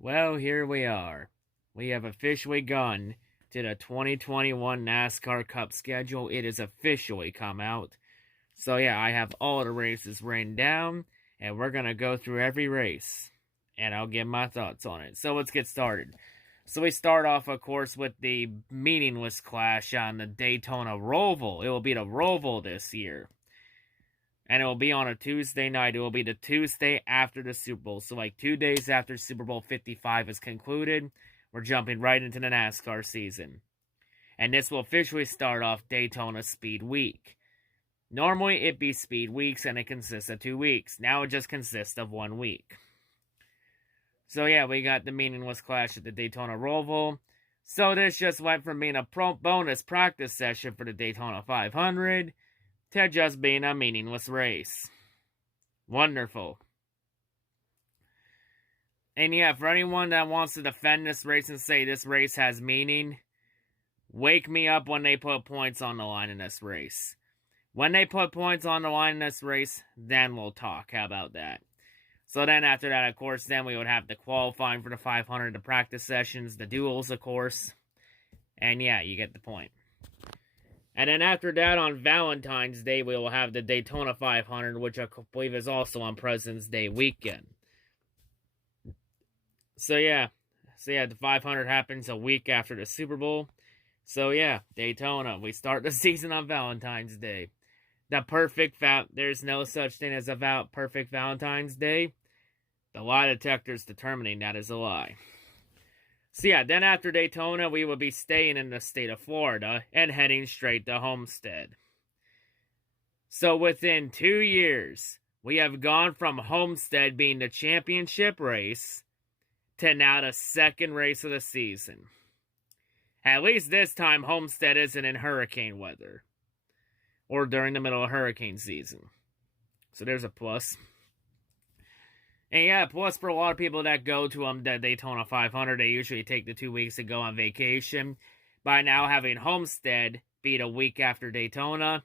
Well, here we are. We have officially gone to the 2021 NASCAR Cup schedule. It has officially come out. So yeah, I have all the races written down, and we're going to go through every race, and I'll give my thoughts on it. So let's get started. So we start off, of course, with the meaningless clash on the Daytona Roval. It will be the Roval this year. And it will be on a Tuesday night. It will be the Tuesday after the Super Bowl. So like 2 days after Super Bowl 55 is concluded, we're jumping right into the NASCAR season. And this will officially start off Daytona Speed Week. Normally it'd be Speed Weeks and it consists of 2 weeks. Now it just consists of 1 week. So yeah, we got the meaningless clash at the Daytona Roval. So this just went from being a bonus practice session for the Daytona 500 to just being a meaningless race. Wonderful. And yeah, for anyone that wants to defend this race and say this race has meaning, wake me up when they put points on the line in this race. When they put points on the line in this race, then we'll talk. How about that? So then after that, of course, then we would have the qualifying for the 500, the practice sessions, the duels, of course. And yeah, you get the point. And then after that, on Valentine's Day, we will have the Daytona 500, which I believe is also on President's Day weekend. So yeah, the 500 happens a week after the Super Bowl. So yeah, Daytona, we start the season on Valentine's Day. There's no such thing as a perfect Valentine's Day. The lie detector's determining that is a lie. So yeah, then after Daytona, we will be staying in the state of Florida and heading straight to Homestead. So within 2 years, we have gone from Homestead being the championship race to now the second race of the season. At least this time, Homestead isn't in hurricane weather or during the middle of hurricane season. So there's a plus. And yeah, plus for a lot of people that go to the Daytona 500, they usually take the 2 weeks to go on vacation. By now having Homestead be the week after Daytona,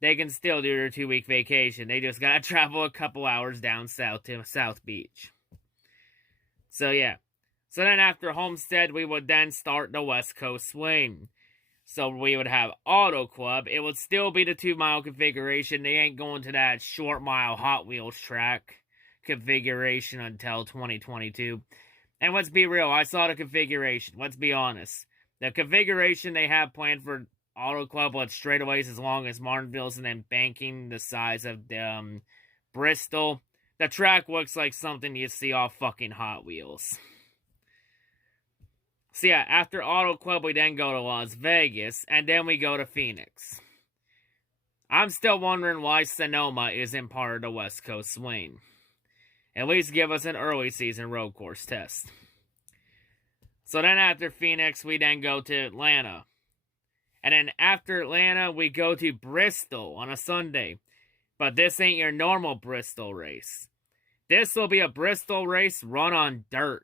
they can still do their 2-week vacation. They just gotta travel a couple hours down south to South Beach. So yeah. So then after Homestead, we would then start the West Coast swing. So we would have Auto Club. It would still be the 2-mile configuration. They ain't going to that short mile Hot Wheels track configuration until 2022. And let's be real, I saw the configuration. Let's be honest. The configuration they have planned for Auto Club with straightaways as long as Martinville's and then banking the size of Bristol. The track looks like something you see off fucking Hot Wheels. So yeah, after Auto Club, we then go to Las Vegas, and then we go to Phoenix. I'm still wondering why Sonoma isn't part of the West Coast swing. At least give us an early season road course test. So then after Phoenix, we then go to Atlanta. And then after Atlanta, we go to Bristol on a Sunday. But this ain't your normal Bristol race. This will be a Bristol race run on dirt.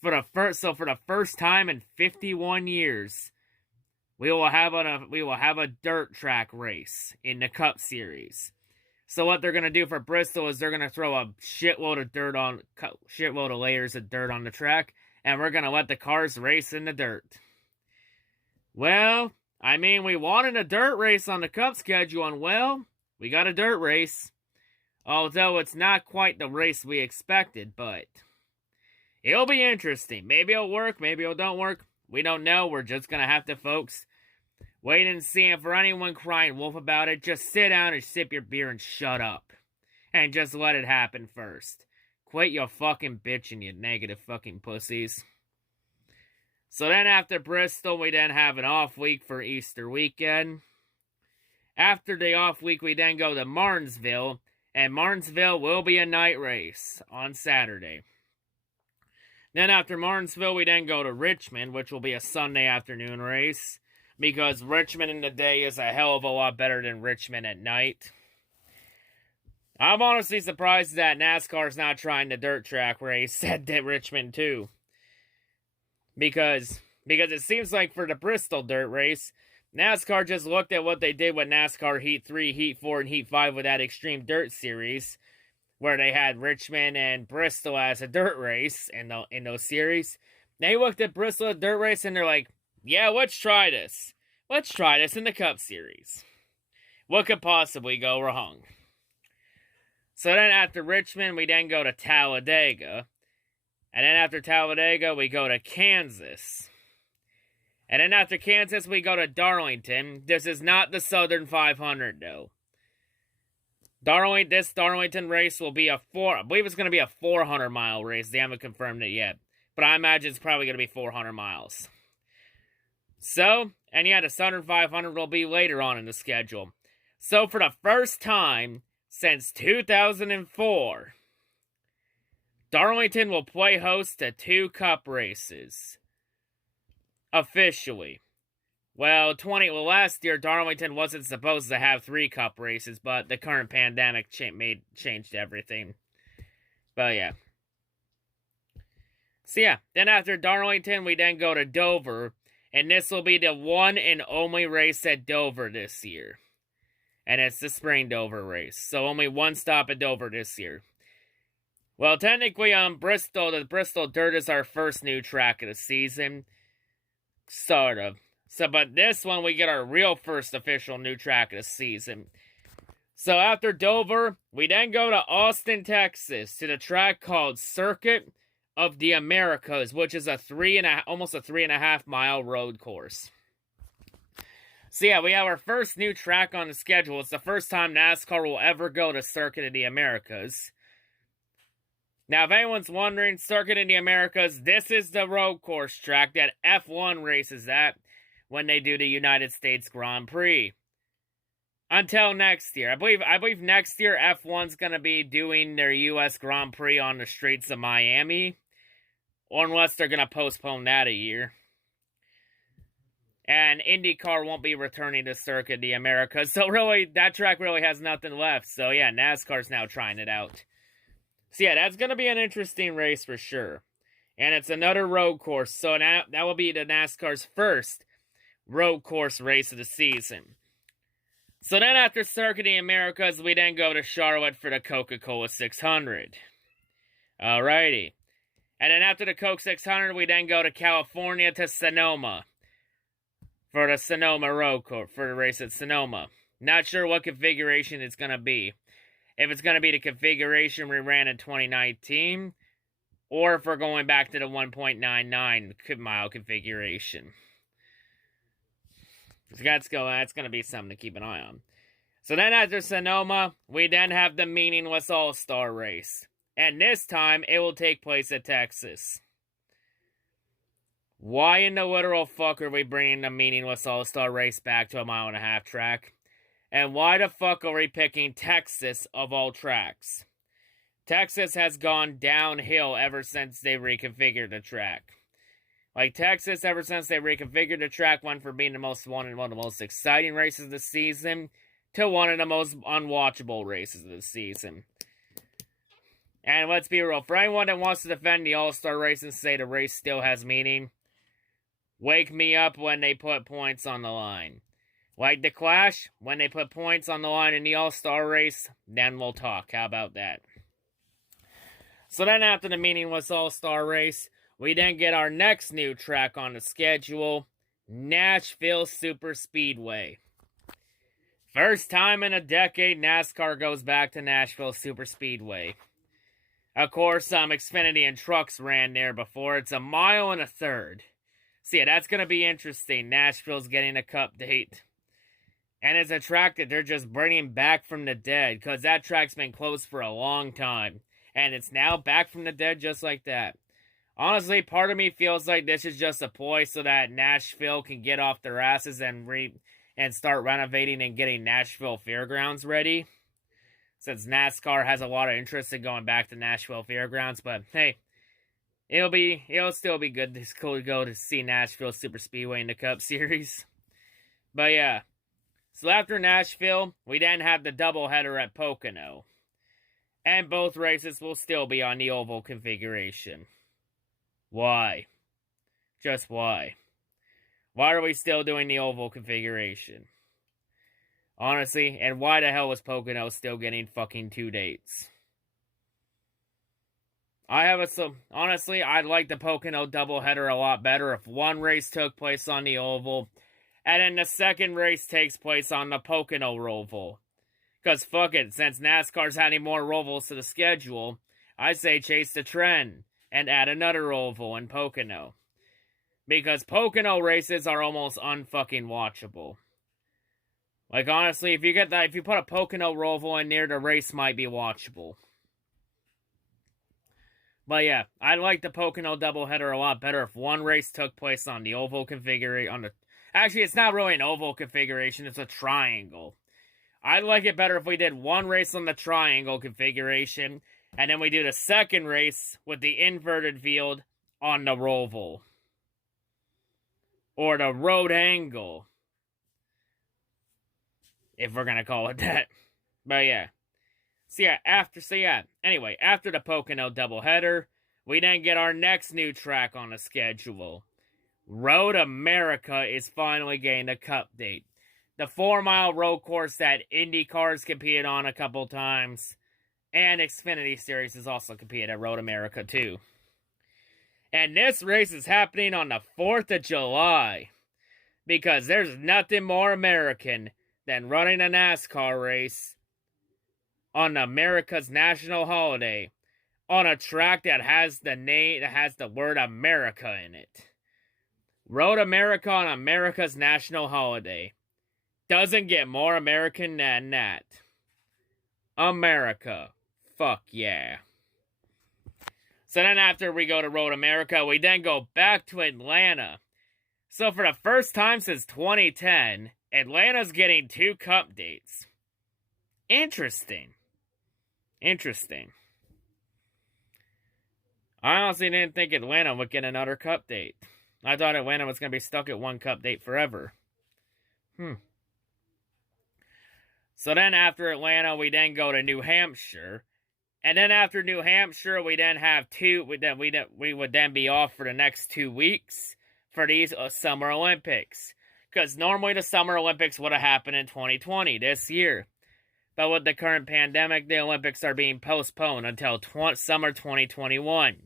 For the first time in 51 years, we will have a dirt track race in the Cup Series. So what they're gonna do for Bristol is they're gonna throw a shitload of layers of dirt on the track, and we're gonna let the cars race in the dirt. Well, I mean, we wanted a dirt race on the Cup schedule, and well, we got a dirt race. Although it's not quite the race we expected, but it'll be interesting. Maybe it'll work, maybe it don't work. We don't know. We're just gonna have to, folks, wait and see. And for anyone crying wolf about it, just sit down and sip your beer and shut up. And just let it happen first. Quit your fucking bitching, you negative fucking pussies. So then after Bristol, we then have an off week for Easter weekend. After the off week, we then go to Martinsville. And Martinsville will be a night race on Saturday. Then after Martinsville, we then go to Richmond, which will be a Sunday afternoon race. Because Richmond in the day is a hell of a lot better than Richmond at night. I'm honestly surprised that NASCAR's not trying the dirt track race at Richmond too. Because it seems like for the Bristol dirt race, NASCAR just looked at what they did with NASCAR Heat 3, Heat 4, and Heat 5 with that Extreme Dirt Series, where they had Richmond and Bristol as a dirt race in those series. They looked at Bristol as a dirt race and they're like, yeah, let's try this. Let's try this in the Cup Series. What could possibly go wrong? So then after Richmond, we then go to Talladega. And then after Talladega, we go to Kansas. And then after Kansas, we go to Darlington. This is not the Southern 500, though. This Darlington race will be I believe it's going to be a 400-mile race. They haven't confirmed it yet. But I imagine it's probably going to be 400 miles. So, and yeah, the Southern 500 will be later on in the schedule. So for the first time since 2004, Darlington will play host to 2 Cup races. Officially. Well, last year, Darlington wasn't supposed to have 3 Cup races, but the current pandemic changed everything. But yeah. So yeah, then after Darlington, we then go to Dover, and this will be the one and only race at Dover this year. And it's the Spring Dover race, so only one stop at Dover this year. Well, technically, the Bristol Dirt is our first new track of the season. Sort of. So, but this one, we get our real first official new track of the season. So after Dover, we then go to Austin, Texas, to the track called Circuit of the Americas, which is almost a 3.5 mile road course. So yeah, we have our first new track on the schedule. It's the first time NASCAR will ever go to Circuit of the Americas. Now, if anyone's wondering, Circuit of the Americas, this is the road course track that F1 races at when they do the United States Grand Prix. Until next year. I believe next year F1's going to be doing their U.S. Grand Prix on the streets of Miami. Or unless they're going to postpone that a year. And IndyCar won't be returning to Circuit of the Americas. So really, that track really has nothing left. So yeah, NASCAR's now trying it out. So yeah, that's going to be an interesting race for sure. And it's another road course. So that will be the NASCAR's first road course race of the season. So then after Circuit of the Americas, we then go to Charlotte for the Coca-Cola 600. Alrighty. And then after the Coke 600, we then go to California to Sonoma. For the Sonoma road course, for the race at Sonoma. Not sure what configuration it's going to be. If it's going to be the configuration we ran in 2019, or if we're going back to the 1.99 mile configuration. So that's going to be something to keep an eye on. So then after Sonoma, we then have the meaningless All-Star race. And this time, it will take place at Texas. Why in the literal fuck are we bringing the meaningless All-Star race back to a 1.5 mile track? And why the fuck are we picking Texas of all tracks? Texas has gone downhill ever since they reconfigured the track. Like, Texas, ever since they reconfigured the track, went from being one of the most exciting races of the season to one of the most unwatchable races of the season. And let's be real, for anyone that wants to defend the All-Star race and say the race still has meaning, wake me up when they put points on the line. Like the Clash, when they put points on the line in the All-Star race, then we'll talk. How about that? So then after the meaningless All-Star race, we then get our next new track on the schedule, Nashville Superspeedway. First time in a decade NASCAR goes back to Nashville Superspeedway. Of course, Xfinity and Trucks ran there before. It's 1.3 miles. So yeah, that's going to be interesting. Nashville's getting a cup date. And it's a track that they're just bringing back from the dead, because that track's been closed for a long time. And it's now back from the dead just like that. Honestly, part of me feels like this is just a ploy so that Nashville can get off their asses and start renovating and getting Nashville Fairgrounds ready. Since NASCAR has a lot of interest in going back to Nashville Fairgrounds, but hey, it'll still be good to go to see Nashville Superspeedway in the Cup Series. But yeah, so after Nashville, we then have the doubleheader at Pocono. And both races will still be on the oval configuration. Why? Just why? Why are we still doing the oval configuration? Honestly, and why the hell was Pocono still getting fucking 2 dates? honestly, I'd like the Pocono doubleheader a lot better if one race took place on the oval, and then the second race takes place on the Pocono roval. Because fuck it, since NASCAR's adding more rovals to the schedule, I say chase the trend and add another oval in Pocono. Because Pocono races are almost unfucking watchable. Like, honestly, if you put a Pocono roval in there, the race might be watchable. But yeah, I like the Pocono doubleheader a lot better if one race took place on the oval configuration. Actually, it's not really an oval configuration, it's a triangle. I'd like it better if we did one race on the triangle configuration, and then we do the second race with the inverted field on the roval. Or the road angle. If we're gonna call it that. But yeah. Anyway, after the Pocono doubleheader, we then get our next new track on the schedule. Road America is finally getting a cup date. The 4-mile road course that Indy cars competed on a couple times, and Xfinity Series has also competed at Road America too. And this race is happening on the 4th of July, because there's nothing more American than running a NASCAR race on America's national holiday on a track that has the word America in it. Road America on America's national holiday. Doesn't get more American than that. America. Fuck yeah. So then after we go to Road America, we then go back to Atlanta. So for the first time since 2010, Atlanta's getting 2 cup dates. Interesting. I honestly didn't think Atlanta would get another cup date. I thought Atlanta was going to be stuck at 1 cup date forever. So then after Atlanta, we then go to New Hampshire. And then after New Hampshire, we then have we would then be off for the next 2 weeks for these Summer Olympics. Because normally the Summer Olympics would have happened in 2020, this year. But with the current pandemic, the Olympics are being postponed until summer 2021.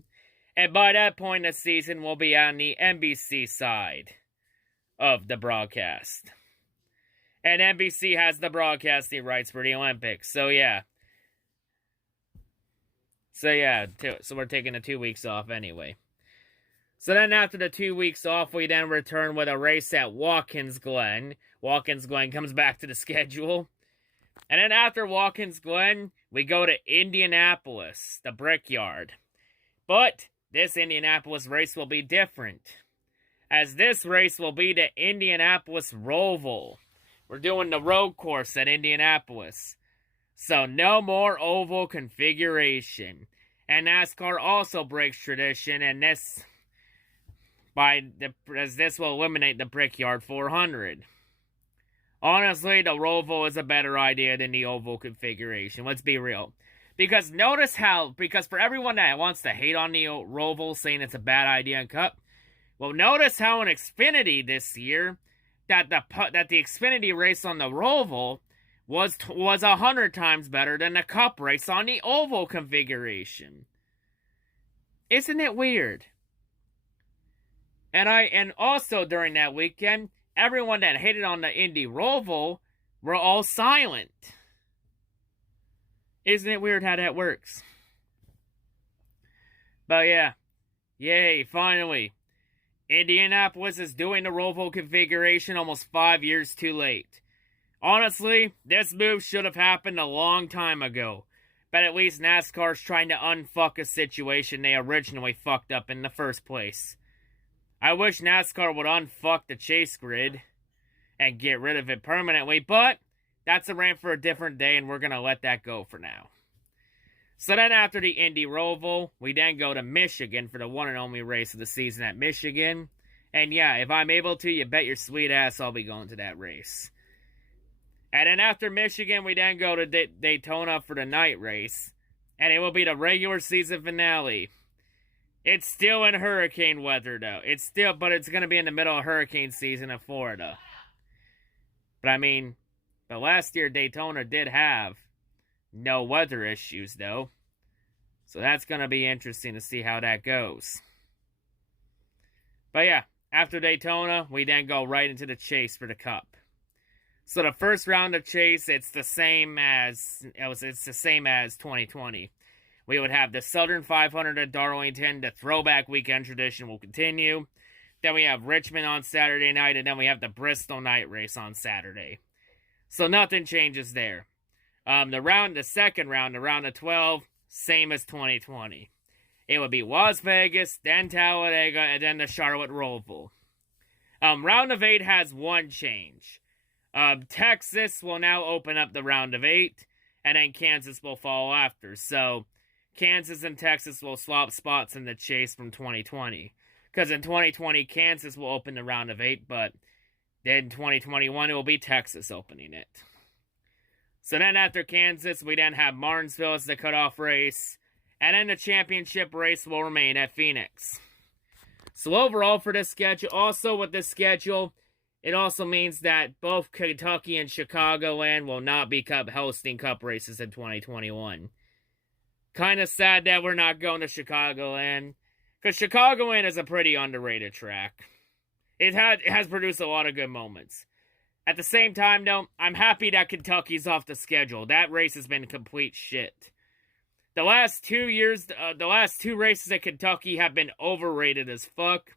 And by that point, the season will be on the NBC side of the broadcast. And NBC has the broadcasting rights for the Olympics. So yeah. So we're taking the 2 weeks off anyway. So then after the 2 weeks off, we then return with a race at Watkins Glen. Watkins Glen comes back to the schedule. And then after Watkins Glen, we go to Indianapolis, the Brickyard. But this Indianapolis race will be different, as this race will be the Indianapolis Roval. We're doing the road course at Indianapolis. So no more oval configuration. And NASCAR also breaks tradition, and this will eliminate the Brickyard 400. Honestly, the Roval is a better idea than the oval configuration. Let's be real. Because for everyone that wants to hate on the Roval, saying it's a bad idea in Cup, well, notice how in Xfinity this year, that the Xfinity race on the Roval was 100 times better than the Cup race on the oval configuration. Isn't it weird? And also during that weekend, everyone that hated on the Indy Roval were all silent. Isn't it weird how that works? But yeah. Yay, finally. Indianapolis is doing the Roval configuration almost 5 years too late. Honestly, this move should have happened a long time ago. But at least NASCAR's trying to unfuck a situation they originally fucked up in the first place. I wish NASCAR would unfuck the chase grid and get rid of it permanently, but that's a rant for a different day, and we're going to let that go for now. So then after the Indy Roval, we then go to Michigan for the one and only race of the season at Michigan. And yeah, if I'm able to, you bet your sweet ass I'll be going to that race. And then after Michigan, we then go to Daytona for the night race. And it will be the regular season finale. It's still in hurricane weather, though. But it's going to be in the middle of hurricane season in Florida. But last year Daytona did have no weather issues, though. So that's going to be interesting to see how that goes. But yeah, after Daytona, we then go right into the chase for the Cup. So the first round of chase, it's the same as 2020. We would have the Southern 500 at Darlington. The throwback weekend tradition will continue. Then we have Richmond on Saturday night, and then we have the Bristol night race on Saturday. So nothing changes there. The second round, the round of 12, same as 2020. It would be Las Vegas, then Talladega, and then the Charlotte Roval. Round of 8 has one change. Texas will now open up the round of 8, and then Kansas will follow after. So, Kansas and Texas will swap spots in the chase from 2020. Because in 2020, Kansas will open the round of 8, but then 2021, it will be Texas opening it. So then after Kansas, we then have Martinsville as the cutoff race, and then the championship race will remain at Phoenix. So overall for this schedule, also with this schedule, it also means that both Kentucky and Chicagoland will not be hosting Cup races in 2021. Kind of sad that we're not going to Chicagoland, because Chicagoland is a pretty underrated track. It has produced a lot of good moments. At the same time, though, I'm happy that Kentucky's off the schedule. That race has been complete shit. The last 2 years, the last 2 races at Kentucky have been overrated as fuck.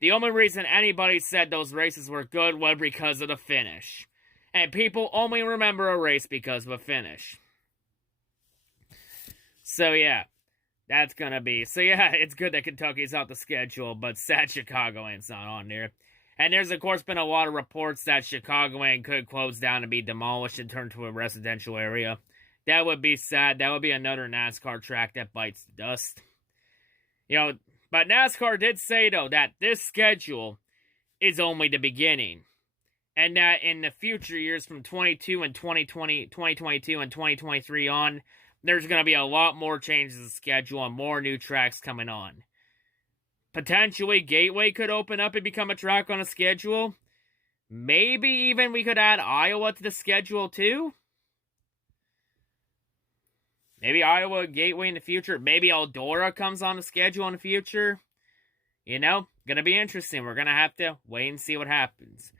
The only reason anybody said those races were good was because of the finish. And people only remember a race because of a finish. So yeah, that's gonna be... So yeah, it's good that Kentucky's off the schedule, but sad Chicagoland's not on there. And there's of course been a lot of reports that Chicagoland could close down and be demolished and turned to a residential area. That would be sad. That would be another NASCAR track that bites the dust. You know, but NASCAR did say, though, that this schedule is only the beginning. And that in the future years from 2022 and 2023 on, there's going to be a lot more changes to the schedule and more new tracks coming on. Potentially, Gateway could open up and become a track on a schedule. Maybe even we could add Iowa to the schedule, too. Maybe Iowa Gateway in the future. Maybe Eldora comes on the schedule in the future. You know, gonna be interesting. We're gonna have to wait and see what happens.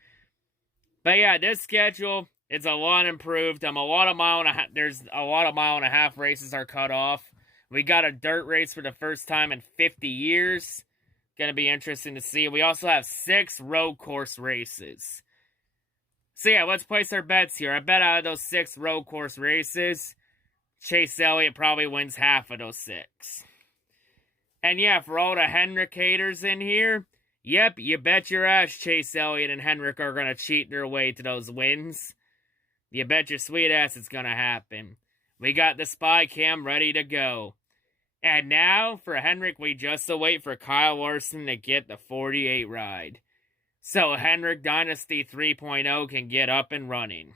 But yeah, this schedule is a lot improved. There's a lot of mile and a half races are cut off. We got a dirt race for the first time in 50 years. Gonna be interesting to see. We also have 6 road course races. So yeah, let's place our bets here. I bet out of those 6 road course races, Chase Elliott probably wins half of those 6. And yeah, for all the Hendrick haters in here, yep, you bet your ass Chase Elliott and Hendrick are going to cheat their way to those wins. You bet your sweet ass it's going to happen. We got the spy cam ready to go. And now, for Hendrick, we just await for Kyle Larson to get the 48 ride. So Hendrick Dynasty 3.0 can get up and running.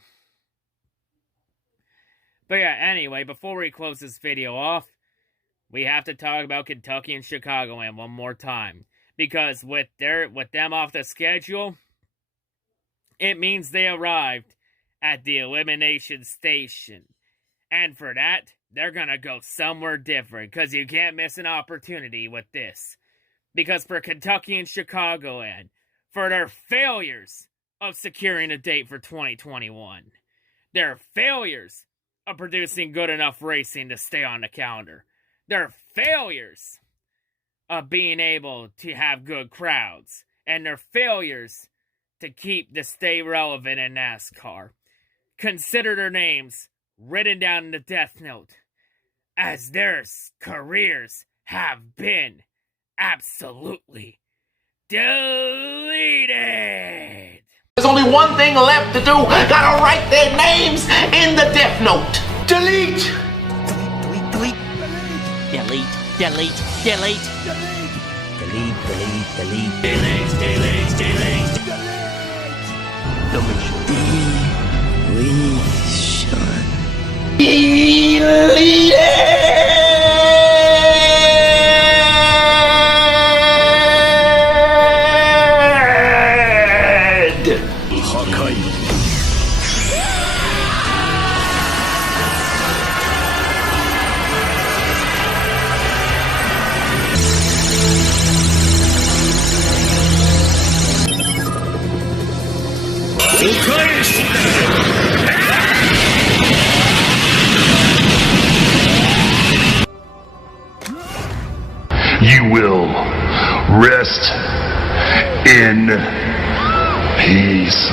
But yeah, anyway, before we close this video off, we have to talk about Kentucky and Chicagoland one more time. Because with them off the schedule, it means they arrived at the elimination station. And for that, they're gonna go somewhere different, because you can't miss an opportunity with this. Because for Kentucky and Chicagoland, for their failures of securing a date for 2021, their failures of producing good enough racing to stay on the calendar, their failures of being able to have good crowds, and their failures to stay relevant in NASCAR, consider their names written down in the death note, as their careers have been absolutely deleted. There's only one thing left to do. Gotta write their names in the death note. Delete. Delete. Delete. Delete. Delete. Delete. Delete. Delete. Delete. Delete. Delete. Deletion. You will rest in peace.